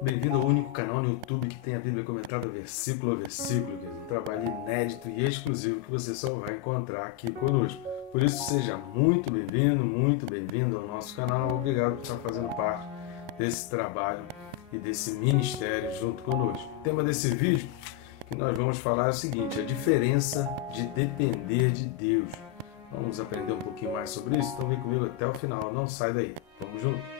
Bem-vindo ao único canal no YouTube que tem a Bíblia comentada versículo a versículo, um trabalho inédito e exclusivo que você só vai encontrar aqui conosco. Por isso, seja muito bem-vindo ao nosso canal. Obrigado por estar fazendo parte desse trabalho e desse ministério junto conosco. O tema desse vídeo que nós vamos falar é o seguinte: a diferença de depender de Deus. Vamos aprender um pouquinho mais sobre isso? Então vem comigo até o final, não sai daí. Vamos junto!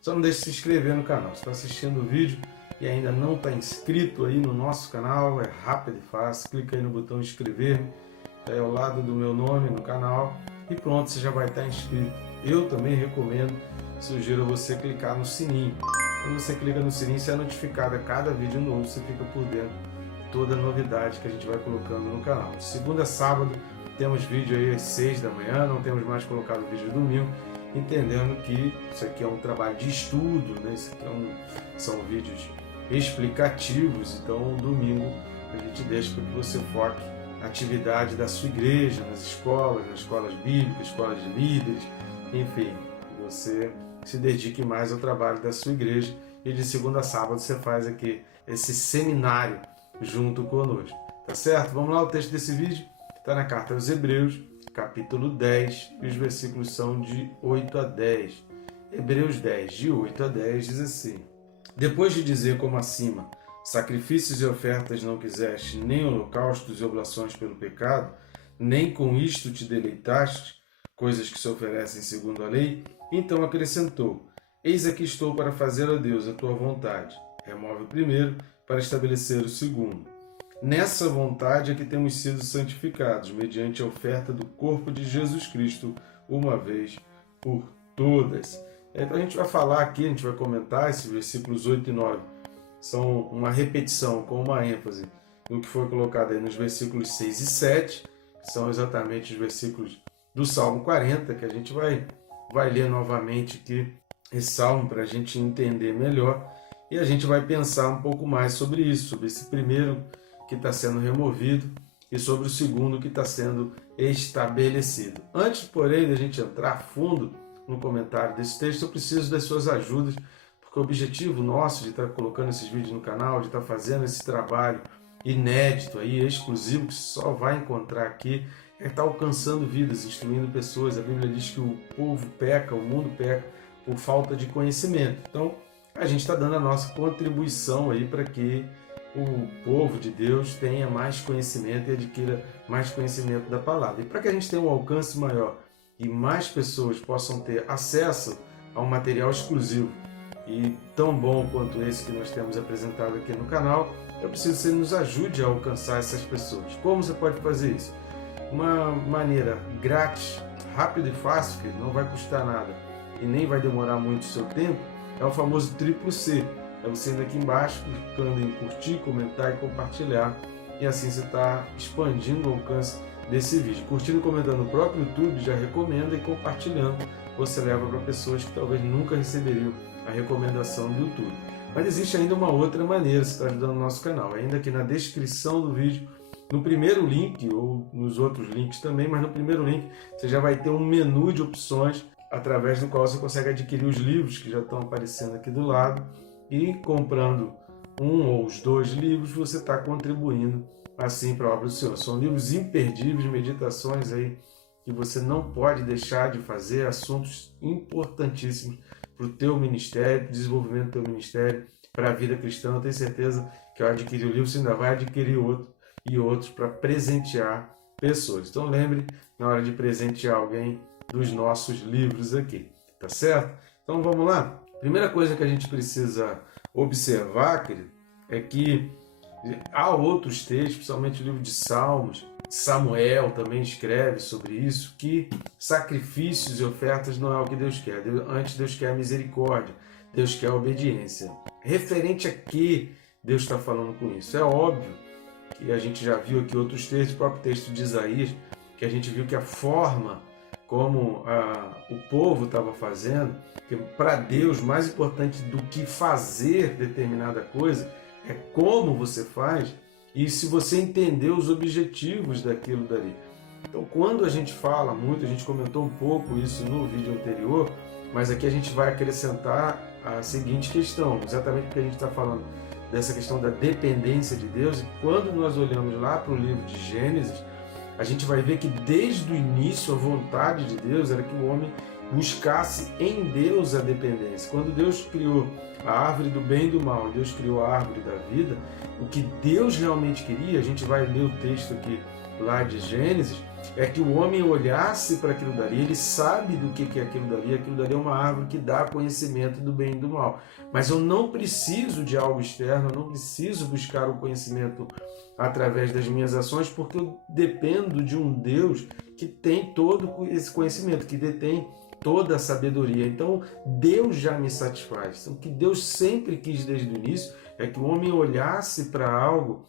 Só não deixe de se inscrever no canal. Se está assistindo o vídeo e ainda não está inscrito aí no nosso canal, é rápido e fácil. Clica aí no botão inscrever-me, está aí ao lado do meu nome no canal e pronto, você já vai estar inscrito. Eu também recomendo, sugiro a você clicar no sininho. Quando você clica no sininho, você é notificado a cada vídeo novo, você fica por dentro de toda a novidade que a gente vai colocando no canal. Segunda a sábado temos vídeo aí às 6 da manhã, não temos mais colocado vídeo domingo, entendendo que isso aqui é um trabalho de estudo, né? Isso aqui são vídeos explicativos, então domingo a gente deixa para que você foque na atividade da sua igreja, nas escolas bíblicas, escolas de líderes, enfim, que você se dedique mais ao trabalho da sua igreja e de segunda a sábado você faz aqui esse seminário junto conosco, tá certo? Vamos lá, o texto desse vídeo está na carta aos Hebreus, capítulo 10, e os versículos são de 8 a 10. Hebreus 10, de 8 a 10, diz assim: Depois de dizer como acima, sacrifícios e ofertas não quiseste, nem holocaustos e oblações pelo pecado, nem com isto te deleitaste, coisas que se oferecem segundo a lei, então acrescentou: Eis aqui estou para fazer a Deus a tua vontade. Remove o primeiro para estabelecer o segundo. Nessa vontade é que temos sido santificados, mediante a oferta do corpo de Jesus Cristo, uma vez por todas. Então a gente vai falar aqui, a gente vai comentar esses versículos 8 e 9. São uma repetição com uma ênfase no que foi colocado aí nos versículos 6 e 7, que são exatamente os versículos do Salmo 40, que a gente vai ler novamente aqui esse salmo para a gente entender melhor. E a gente vai pensar um pouco mais sobre isso, sobre esse primeiro que está sendo removido e sobre o segundo que está sendo estabelecido. Antes, porém, de a gente entrar a fundo no comentário desse texto, eu preciso das suas ajudas, porque o objetivo nosso de estar colocando esses vídeos no canal, de estar fazendo esse trabalho inédito, aí, exclusivo, que só vai encontrar aqui, é estar alcançando vidas, instruindo pessoas. A Bíblia diz que o povo peca, o mundo peca por falta de conhecimento. Então, a gente está dando a nossa contribuição aí para que o povo de Deus tenha mais conhecimento e adquira mais conhecimento da palavra. E para que a gente tenha um alcance maior e mais pessoas possam ter acesso a um material exclusivo e tão bom quanto esse que nós temos apresentado aqui no canal, eu preciso que você nos ajude a alcançar essas pessoas. Como você pode fazer isso? Uma maneira grátis, rápida e fácil, que não vai custar nada e nem vai demorar muito o seu tempo, é o famoso triplo C. É você indo aqui embaixo, clicando em curtir, comentar e compartilhar. E assim você está expandindo o alcance desse vídeo. Curtindo e comentando no próprio YouTube, já recomenda, e compartilhando você leva para pessoas que talvez nunca receberiam a recomendação do YouTube. Mas existe ainda uma outra maneira, você está ajudando o nosso canal. Ainda aqui na descrição do vídeo, no primeiro link, ou nos outros links também, mas no primeiro link você já vai ter um menu de opções através do qual você consegue adquirir os livros que já estão aparecendo aqui do lado. E comprando um ou os dois livros, você está contribuindo assim para a obra do Senhor. São livros imperdíveis, meditações aí que você não pode deixar de fazer, assuntos importantíssimos para o teu ministério, para o desenvolvimento do teu ministério, para a vida cristã. Eu tenho certeza que ao adquirir o livro, você ainda vai adquirir outro e outros para presentear pessoas. Então lembre, na hora de presentear alguém, dos nossos livros aqui, tá certo? Então vamos lá? Primeira coisa que a gente precisa observar, querido, é que há outros textos, principalmente o livro de Salmos, Samuel também escreve sobre isso, que sacrifícios e ofertas não é o que Deus quer. Antes Deus quer a misericórdia, Deus quer a obediência. Referente a que Deus está falando com isso? É óbvio que a gente já viu aqui outros textos, o próprio texto de Isaías, que a gente viu que a forma como o povo estava fazendo, que para Deus mais importante do que fazer determinada coisa é como você faz. e se você entender os objetivos daquilo dali. Então, quando a gente fala muito, a gente comentou um pouco isso no vídeo anterior, mas aqui a gente vai acrescentar a seguinte questão, exatamente porque a gente está falando dessa questão da dependência de Deus, e quando nós olhamos lá para o livro de Gênesis, a gente vai ver que desde o início a vontade de Deus era que o homem buscasse em Deus a dependência. Quando Deus criou a árvore do bem e do mal, e Deus criou a árvore da vida, o que Deus realmente queria, a gente vai ler o texto aqui lá de Gênesis, é que o homem olhasse para aquilo dali, ele sabe do que é aquilo dali é uma árvore que dá conhecimento do bem e do mal. Mas eu não preciso de algo externo, eu não preciso buscar o conhecimento através das minhas ações, porque eu dependo de um Deus que tem todo esse conhecimento, que detém toda a sabedoria. Então, Deus já me satisfaz. O que Deus sempre quis desde o início é que o homem olhasse para algo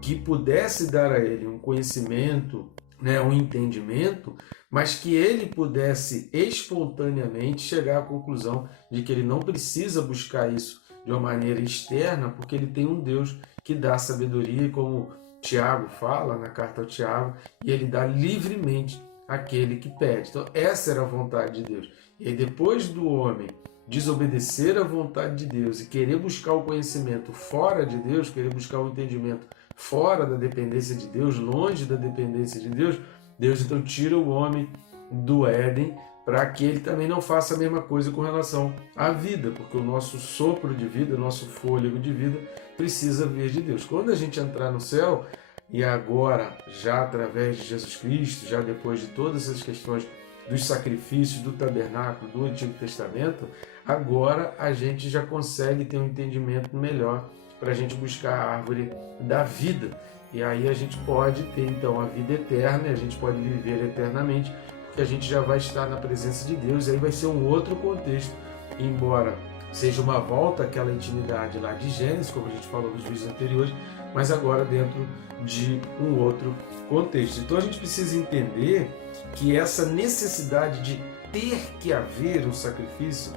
que pudesse dar a ele um conhecimento, um entendimento, mas que ele pudesse espontaneamente chegar à conclusão de que ele não precisa buscar isso de uma maneira externa, porque ele tem um Deus que dá sabedoria, e como Tiago fala na carta ao Tiago, e ele dá livremente àquele que pede. Então, essa era a vontade de Deus. E aí, depois do homem desobedecer à vontade de Deus e querer buscar o conhecimento fora de Deus, querer buscar o entendimento fora da dependência de Deus, longe da dependência de Deus, Deus então tira o homem do Éden para que ele também não faça a mesma coisa com relação à vida, porque o nosso sopro de vida, o nosso fôlego de vida precisa vir de Deus. Quando a gente entrar no céu, e agora já através de Jesus Cristo, já depois de todas essas questões dos sacrifícios, do tabernáculo, do Antigo Testamento, agora a gente já consegue ter um entendimento melhor para a gente buscar a árvore da vida. E aí a gente pode ter então a vida eterna, e a gente pode viver eternamente, porque a gente já vai estar na presença de Deus, e aí vai ser um outro contexto, embora seja uma volta àquela intimidade lá de Gênesis, como a gente falou nos vídeos anteriores, mas agora dentro de um outro contexto. Então a gente precisa entender que essa necessidade de ter que haver um sacrifício,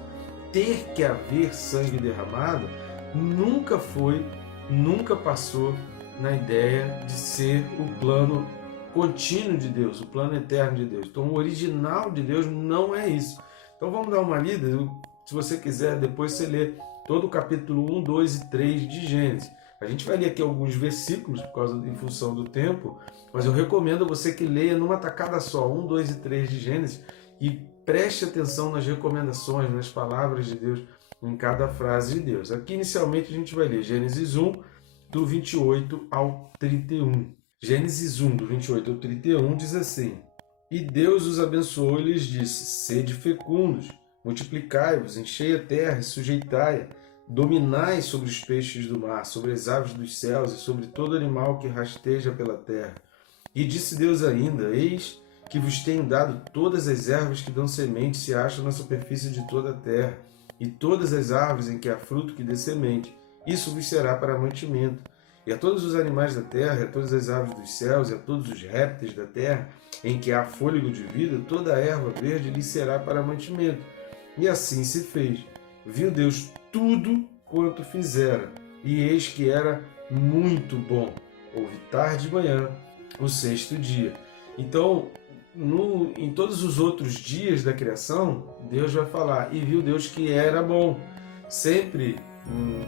ter que haver sangue derramado, nunca foi, nunca passou na ideia de ser o plano contínuo de Deus, o plano eterno de Deus. Então o original de Deus não é isso. Então vamos dar uma lida, se você quiser depois você lê todo o capítulo 1, 2 e 3 de Gênesis. A gente vai ler aqui alguns versículos em função do tempo, mas eu recomendo a você que leia numa tacada só, 1, 2 e 3 de Gênesis, e preste atenção nas recomendações, nas palavras de Deus, em cada frase de Deus. Aqui inicialmente a gente vai ler Gênesis 1, do 28 ao 31. Gênesis 1, do 28 ao 31 diz assim: E Deus os abençoou e lhes disse: Sede fecundos, multiplicai-vos, enchei a terra e sujeitai-a, dominai sobre os peixes do mar, sobre as aves dos céus e sobre todo animal que rasteja pela terra. E disse Deus ainda: Eis que vos tenho dado todas as ervas que dão semente se acham na superfície de toda a terra, e todas as árvores em que há fruto que dê semente. Isso vos será para mantimento. E a todos os animais da terra, e a todas as aves dos céus, e a todos os répteis da terra, em que há fôlego de vida, toda a erva verde lhes será para mantimento. E assim se fez. Viu Deus tudo quanto fizera, e eis que era muito bom. Houve tarde e manhã, o sexto dia. Então, em todos os outros dias da criação, Deus vai falar, e viu Deus que era bom. Sempre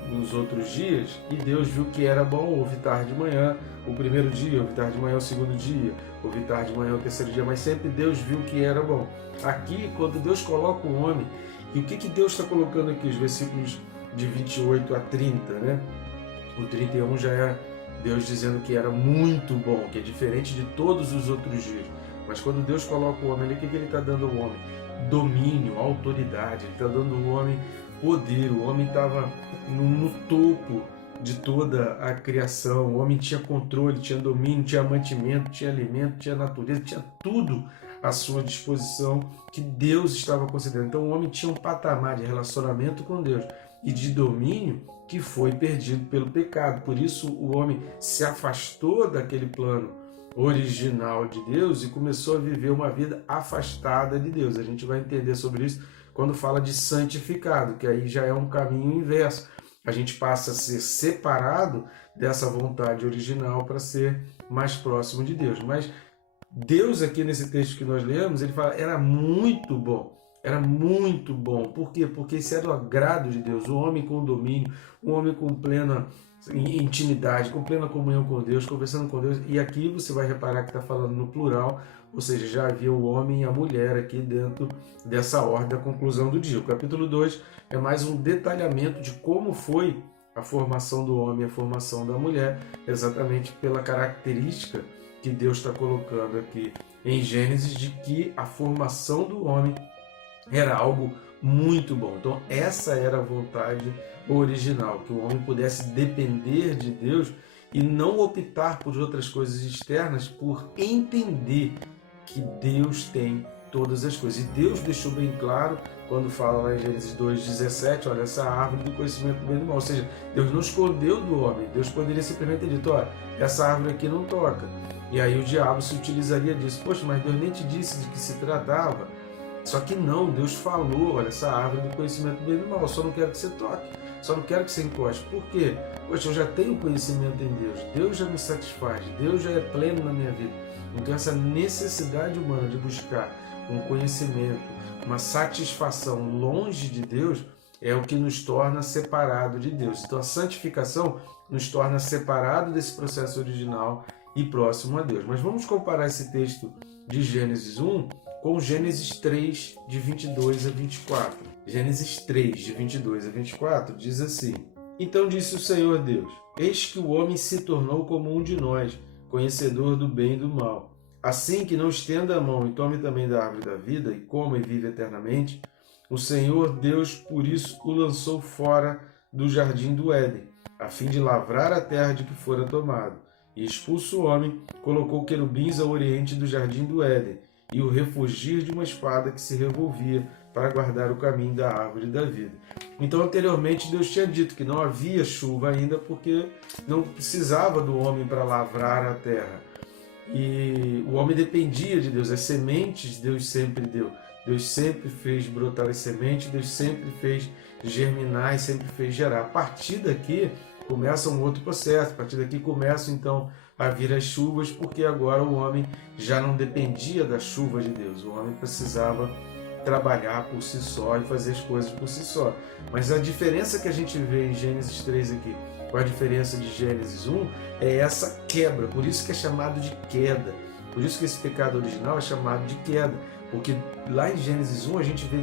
nos outros dias, e Deus viu que era bom. Houve tarde de manhã o primeiro dia, houve tarde de manhã o segundo dia, houve tarde de manhã o terceiro dia, mas sempre Deus viu que era bom. Aqui, quando Deus coloca o homem, e o que Deus está colocando aqui? Os versículos de 28 a 30, né? O 31 já é Deus dizendo que era muito bom, que é diferente de todos os outros dias. Mas quando Deus coloca o homem, o que ele está dando ao homem? Domínio, autoridade, ele está dando ao homem poder. O homem estava no topo de toda a criação, o homem tinha controle, tinha domínio, tinha mantimento, tinha alimento, tinha natureza, tinha tudo à sua disposição que Deus estava considerando. Então o homem tinha um patamar de relacionamento com Deus e de domínio que foi perdido pelo pecado. Por isso o homem se afastou daquele plano original de Deus e começou a viver uma vida afastada de Deus. A gente vai entender sobre isso quando fala de santificado, que aí já é um caminho inverso. a gente passa a ser separado dessa vontade original para ser mais próximo de Deus. Mas Deus aqui nesse texto que nós lemos, ele fala, era muito bom. Era muito bom. Por quê? Porque isso é do agrado de Deus. O homem com domínio, o homem com plena intimidade, com plena comunhão com Deus, conversando com Deus. E aqui você vai reparar que está falando no plural, ou seja, já havia o homem e a mulher aqui dentro dessa ordem da conclusão do dia. O capítulo 2 é mais um detalhamento de como foi a formação do homem e a formação da mulher, exatamente pela característica que Deus está colocando aqui em Gênesis, de que a formação do homem era algo muito bom. Então essa era a vontade original, que o homem pudesse depender de Deus e não optar por outras coisas externas, por entender que Deus tem todas as coisas. E Deus deixou bem claro quando fala lá em Gênesis 2,17, olha, essa árvore do conhecimento do bem e do mal. Ou seja, Deus não escondeu do homem. Deus poderia simplesmente ter dito, olha, essa árvore aqui não toca. E aí o diabo se utilizaria disso. Poxa, mas Deus nem te disse de que se tratava. Só que não, Deus falou, olha, essa árvore do conhecimento do bem e do mal, eu só não quero que você toque, só não quero que você encoste. Por quê? Poxa, eu já tenho conhecimento em Deus, Deus já me satisfaz, Deus já é pleno na minha vida. Então essa necessidade humana de buscar um conhecimento, uma satisfação longe de Deus, é o que nos torna separado de Deus. Então a santificação nos torna separado desse processo original e próximo a Deus. Mas vamos comparar esse texto de Gênesis 1 com Gênesis 3, de 22 a 24. Gênesis 3, de 22 a 24, diz assim: Então disse o Senhor Deus, eis que o homem se tornou como um de nós, conhecedor do bem e do mal. Assim que não estenda a mão e tome também da árvore da vida, e coma e vive eternamente, o Senhor Deus por isso o lançou fora do jardim do Éden, a fim de lavrar a terra de que fora tomado. E expulso o homem, colocou querubins ao oriente do jardim do Éden, e o refugir de uma espada que se revolvia para guardar o caminho da árvore da vida. Então, anteriormente, Deus tinha dito que não havia chuva ainda, porque não precisava do homem para lavrar a terra. E o homem dependia de Deus, as sementes Deus sempre deu. Deus sempre fez brotar as sementes, Deus sempre fez germinar e sempre fez gerar. A partir daqui começa um outro processo, a partir daqui começam então a vir as chuvas, porque agora o homem já não dependia da chuva de Deus, o homem precisava trabalhar por si só e fazer as coisas por si só. Mas a diferença que a gente vê em Gênesis 3 aqui, com a diferença de Gênesis 1, é essa quebra, por isso que é chamado de queda, por isso que esse pecado original é chamado de queda, porque lá em Gênesis 1 a gente vê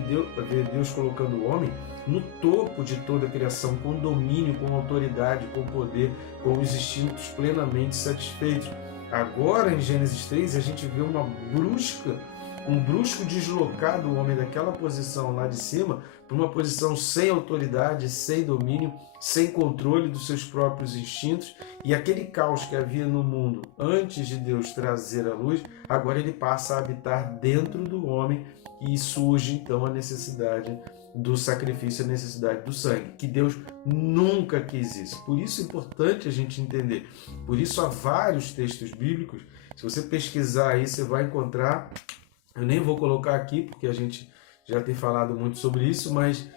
Deus colocando o homem no topo de toda a criação, com domínio, com autoridade, com poder, com os instintos plenamente satisfeitos. Agora, em Gênesis 3, a gente vê um brusco deslocar do homem daquela posição lá de cima para uma posição sem autoridade, sem domínio, sem controle dos seus próprios instintos, e aquele caos que havia no mundo antes de Deus trazer a luz, agora ele passa a habitar dentro do homem, e surge então a necessidade do sacrifício, a necessidade do sangue, que Deus nunca quis isso. Por isso é importante a gente entender. Por isso há vários textos bíblicos, se você pesquisar aí, você vai encontrar, eu nem vou colocar aqui, porque a gente já tem falado muito sobre isso, mas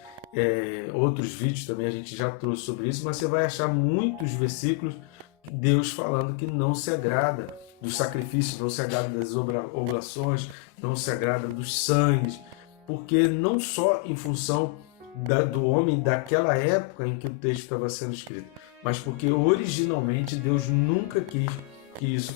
outros vídeos também a gente já trouxe sobre isso, mas você vai achar muitos versículos de Deus falando que não se agrada do sacrifício, não se agrada das oblações, não se agrada dos sangues, porque não só em função do homem daquela época em que o texto estava sendo escrito, mas porque originalmente Deus nunca quis que isso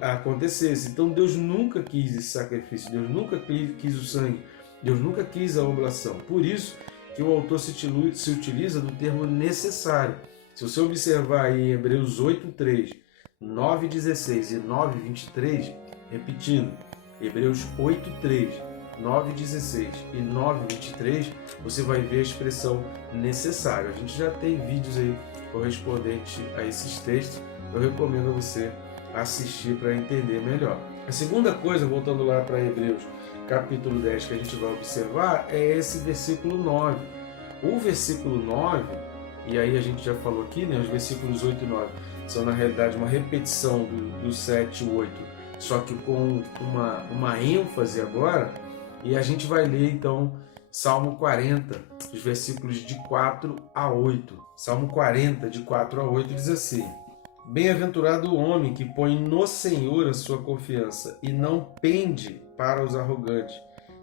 acontecesse. Então Deus nunca quis esse sacrifício, Deus nunca quis o sangue, Deus nunca quis a oblação. Por isso que o autor se utiliza do termo necessário. Se você observar aí em Hebreus 8:3, 9:16 e 9:23, repetindo, Hebreus 8:3, 9:16 e 9:23, você vai ver a expressão necessário. A gente já tem vídeos aí correspondentes a esses textos, eu recomendo a você assistir para entender melhor. A segunda coisa, voltando lá para Hebreus capítulo 10, que a gente vai observar, é esse versículo 9. O versículo 9, e aí a gente já falou aqui, né, os versículos 8 e 9 são na realidade uma repetição do 7 e 8, só que com uma ênfase agora, e a gente vai ler então Salmo 40, os versículos de 4 a 8. Salmo 40, de 4 a 8, diz assim: Bem-aventurado o homem que põe no Senhor a sua confiança e não pende para os arrogantes,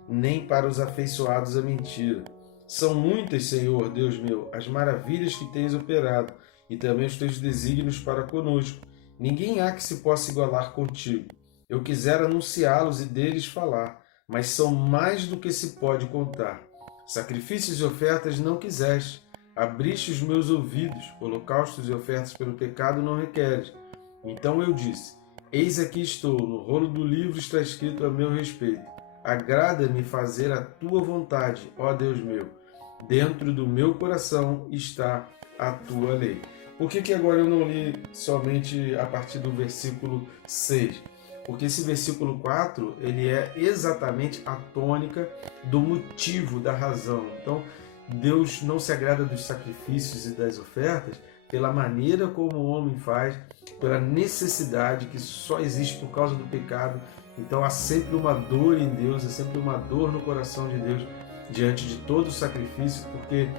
nem para os afeiçoados à mentira. São muitas, Senhor, Deus meu, as maravilhas que tens operado, e também os teus desígnios para conosco. Ninguém há que se possa igualar contigo. Eu quisera anunciá-los e deles falar, mas são mais do que se pode contar. Sacrifícios e ofertas não quiseste. Abriste os meus ouvidos, holocaustos e ofertas pelo pecado não requeres. Então eu disse: Eis aqui estou, no rolo do livro está escrito a meu respeito. Agrada-me fazer a tua vontade, ó Deus meu. Dentro do meu coração está a tua lei. Por que agora eu não li somente a partir do versículo 6? Porque esse versículo 4, ele é exatamente a tônica do motivo, da razão. Então, Deus não se agrada dos sacrifícios e das ofertas pela maneira como o homem faz, pela necessidade que só existe por causa do pecado. Então há sempre uma dor em Deus, há sempre uma dor no coração de Deus diante de todo o sacrifício, porque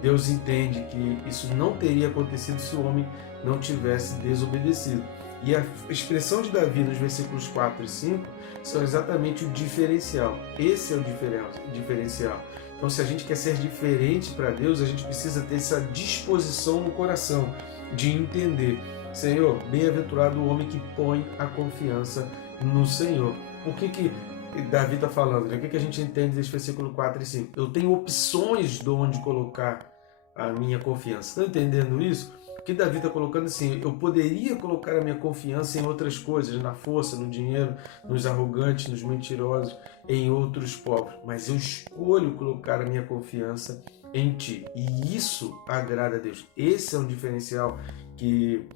Deus entende que isso não teria acontecido se o homem não tivesse desobedecido. E a expressão de Davi nos versículos 4 e 5 são exatamente o diferencial. Esse é o diferencial. Então, se a gente quer ser diferente para Deus, a gente precisa ter essa disposição no coração de entender: Senhor, bem-aventurado o homem que põe a confiança no Senhor. Por que Davi está falando? O que a gente entende desse versículo 4 e 5? Eu tenho opções de onde colocar a minha confiança. Estão entendendo isso? O que Davi está colocando assim: eu poderia colocar a minha confiança em outras coisas, na força, no dinheiro, nos arrogantes, nos mentirosos, em outros povos, mas eu escolho colocar a minha confiança em Ti. E isso agrada a Deus. Esse é um diferencial que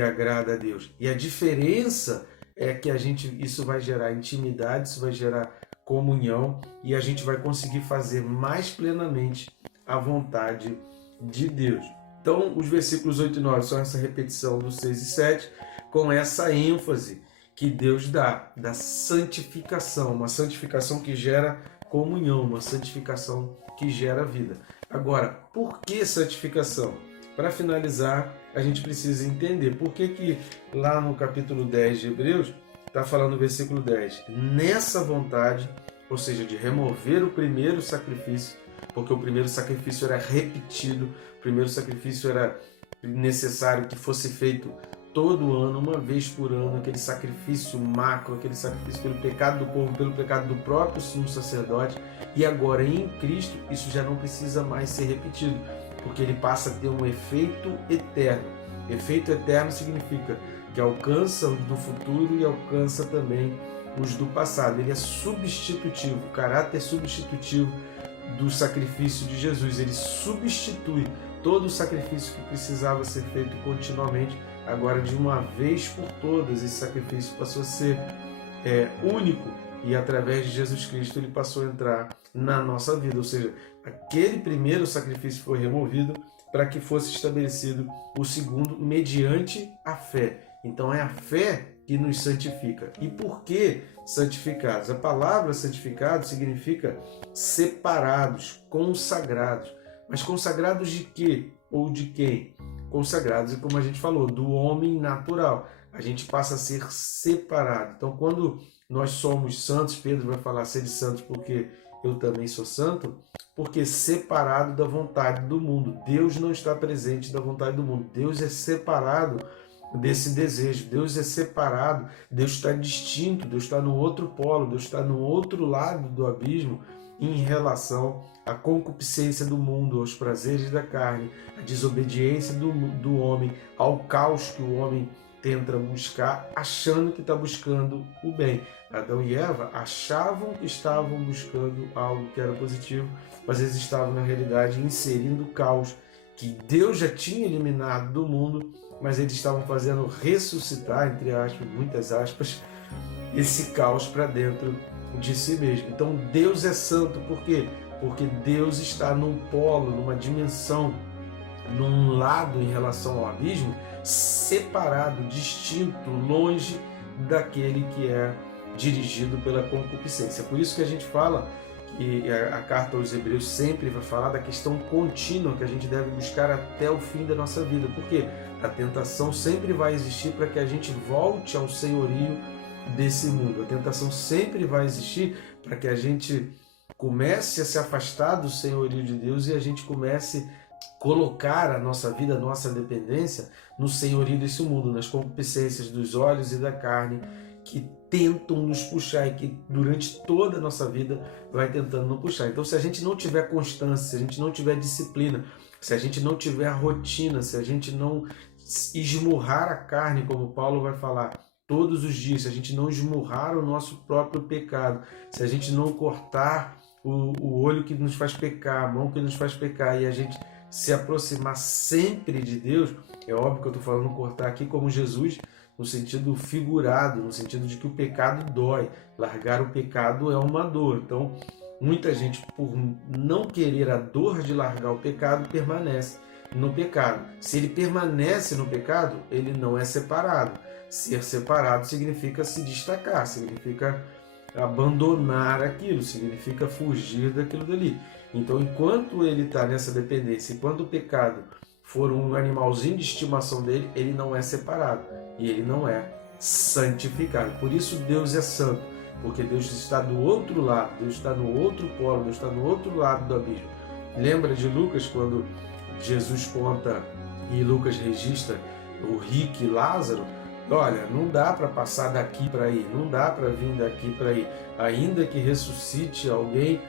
agrada a Deus. E a diferença é que isso vai gerar intimidade, isso vai gerar comunhão, e a gente vai conseguir fazer mais plenamente a vontade de Deus. Então, os versículos 8 e 9 são essa repetição dos 6 e 7, com essa ênfase que Deus dá, da santificação, uma santificação que gera comunhão, uma santificação que gera vida. Agora, por que santificação? Para finalizar, a gente precisa entender por que lá no capítulo 10 de Hebreus, está falando no versículo 10, nessa vontade, ou seja, de remover o primeiro sacrifício, porque o primeiro sacrifício era repetido, o primeiro sacrifício era necessário que fosse feito todo ano, uma vez por ano, aquele sacrifício macro, aquele sacrifício pelo pecado do povo, pelo pecado do próprio sumo sacerdote, e agora em Cristo isso já não precisa mais ser repetido, porque ele passa a ter um efeito eterno. Efeito eterno significa que alcança os do futuro e alcança também os do passado. Ele é substitutivo, o caráter substitutivo do sacrifício de Jesus. Ele substitui todo o sacrifício que precisava ser feito continuamente. Agora, de uma vez por todas, esse sacrifício passou a ser único, e através de Jesus Cristo ele passou a entrar na nossa vida. Ou seja, aquele primeiro sacrifício foi removido para que fosse estabelecido o segundo mediante a fé. Então é a fé que nos santifica. E por que santificados? A palavra santificado significa separados, consagrados. Mas consagrados de quê? Ou de quem? Consagrados, como a gente falou, do homem natural. A gente passa a ser separado. Então, quando nós somos santos, Pedro vai falar ser de santos porque eu também sou santo, porque separado da vontade do mundo. Deus não está presente da vontade do mundo. Deus é separado desse desejo. Deus é separado, Deus está distinto, Deus está no outro polo, Deus está no outro lado do abismo em relação à concupiscência do mundo, aos prazeres da carne, à desobediência do homem, ao caos que o homem tenta buscar, achando que está buscando o bem. Adão e Eva achavam que estavam buscando algo que era positivo, mas eles estavam, na realidade, inserindo o caos que Deus já tinha eliminado do mundo, mas eles estavam fazendo ressuscitar, entre aspas, muitas aspas, esse caos para dentro de si mesmo. Então Deus é santo, por quê? Porque Deus está num polo, numa dimensão, num lado em relação ao abismo, separado, distinto, longe daquele que é dirigido pela concupiscência. Por isso que a gente fala e a carta aos Hebreus sempre vai falar da questão contínua que a gente deve buscar até o fim da nossa vida. Porque a tentação sempre vai existir para que a gente volte ao senhorio desse mundo. A tentação sempre vai existir para que a gente comece a se afastar do senhorio de Deus e a gente comece a colocar a nossa vida, a nossa dependência no senhorio desse mundo, nas concupiscências dos olhos e da carne que tentam nos puxar e que durante toda a nossa vida vai tentando nos puxar. Então, se a gente não tiver constância, se a gente não tiver disciplina, se a gente não tiver rotina, se a gente não esmurrar a carne, como Paulo vai falar, todos os dias, se a gente não esmurrar o nosso próprio pecado, se a gente não cortar o olho que nos faz pecar, a mão que nos faz pecar, e a gente se aproximar sempre de Deus, é óbvio que eu estou falando cortar aqui como Jesus, no sentido figurado, no sentido de que o pecado dói. Largar o pecado é uma dor. Então, muita gente, por não querer a dor de largar o pecado, permanece no pecado. Se ele permanece no pecado, ele não é separado. Ser separado significa se destacar, significa abandonar aquilo, significa fugir daquilo dali. Então, enquanto ele está nessa dependência, enquanto o pecado for um animalzinho de estimação dele, ele não é separado e ele não é santificado. Por isso Deus é santo, porque Deus está do outro lado, Deus está no outro polo, Deus está no outro lado do abismo. Lembra de Lucas, quando Jesus conta e Lucas registra o rico e Lázaro? Olha, não dá para passar daqui para aí, não dá para vir daqui para aí. Ainda que ressuscite alguém,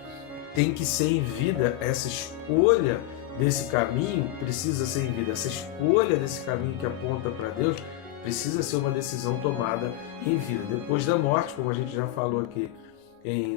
tem que ser em vida. Essa escolha desse caminho precisa ser em vida. Essa escolha desse caminho que aponta para Deus precisa ser uma decisão tomada em vida. Depois da morte, como a gente já falou aqui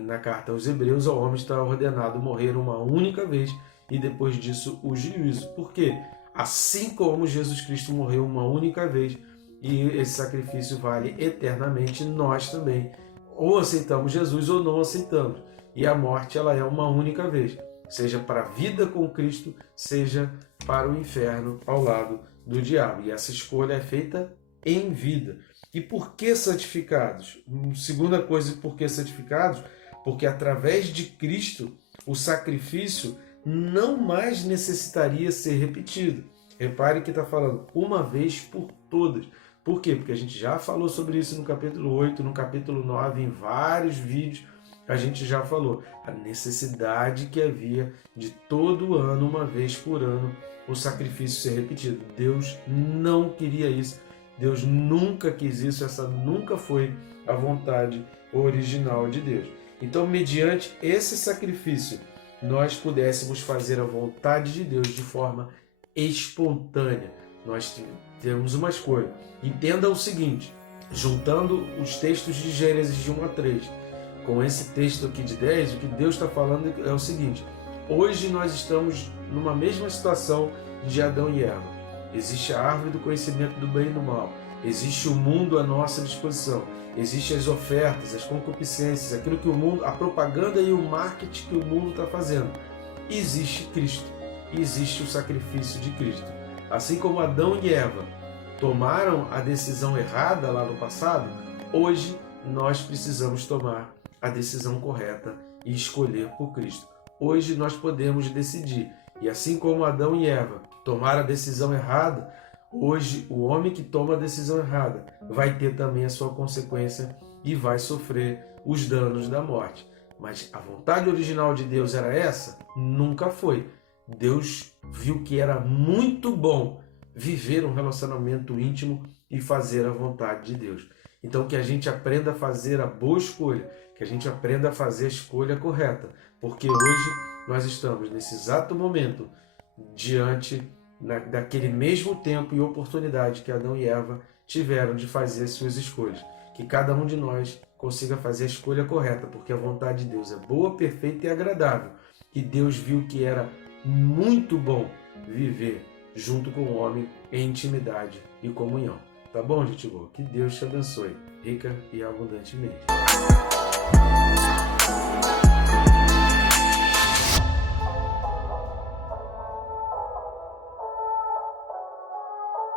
na carta aos Hebreus, o homem está ordenado morrer uma única vez e depois disso o juízo. Por quê? Assim como Jesus Cristo morreu uma única vez e esse sacrifício vale eternamente, nós também ou aceitamos Jesus ou não aceitamos. E a morte, ela é uma única vez, seja para a vida com Cristo, seja para o inferno ao lado do diabo. E essa escolha é feita em vida. E por que santificados? Segunda coisa, por que santificados? Porque através de Cristo, o sacrifício não mais necessitaria ser repetido. Repare que está falando uma vez por todas. Por quê? Porque a gente já falou sobre isso no capítulo 8, no capítulo 9, em vários vídeos a gente já falou. A necessidade que havia de todo ano, uma vez por ano, o sacrifício ser repetido. Deus não queria isso. Deus nunca quis isso. Essa nunca foi a vontade original de Deus. Então, mediante esse sacrifício, nós pudéssemos fazer a vontade de Deus de forma espontânea. Nós temos uma escolha. Entenda o seguinte, juntando os textos de Gênesis de 1 a 3, com esse texto aqui de 10, o que Deus está falando é o seguinte: hoje nós estamos numa mesma situação de Adão e Eva. Existe a árvore do conhecimento do bem e do mal. Existe o mundo à nossa disposição. Existem as ofertas, as concupiscências, aquilo que o mundo, a propaganda e o marketing que o mundo está fazendo. Existe Cristo. Existe o sacrifício de Cristo. Assim como Adão e Eva tomaram a decisão errada lá no passado, hoje nós precisamos tomar a decisão correta e escolher por Cristo. Hoje nós podemos decidir. E assim como Adão e Eva tomaram a decisão errada, hoje o homem que toma a decisão errada vai ter também a sua consequência e vai sofrer os danos da morte. Mas a vontade original de Deus era essa? Nunca foi. Deus viu que era muito bom viver um relacionamento íntimo e fazer a vontade de Deus. Então que a gente aprenda a fazer a boa escolha, que a gente aprenda a fazer a escolha correta, porque hoje nós estamos nesse exato momento diante daquele mesmo tempo e oportunidade que Adão e Eva tiveram de fazer as suas escolhas. Que cada um de nós consiga fazer a escolha correta, porque a vontade de Deus é boa, perfeita e agradável. E Deus viu que era muito bom viver junto com o homem em intimidade e comunhão. Tá bom, gente boa? Que Deus te abençoe, rica e abundantemente.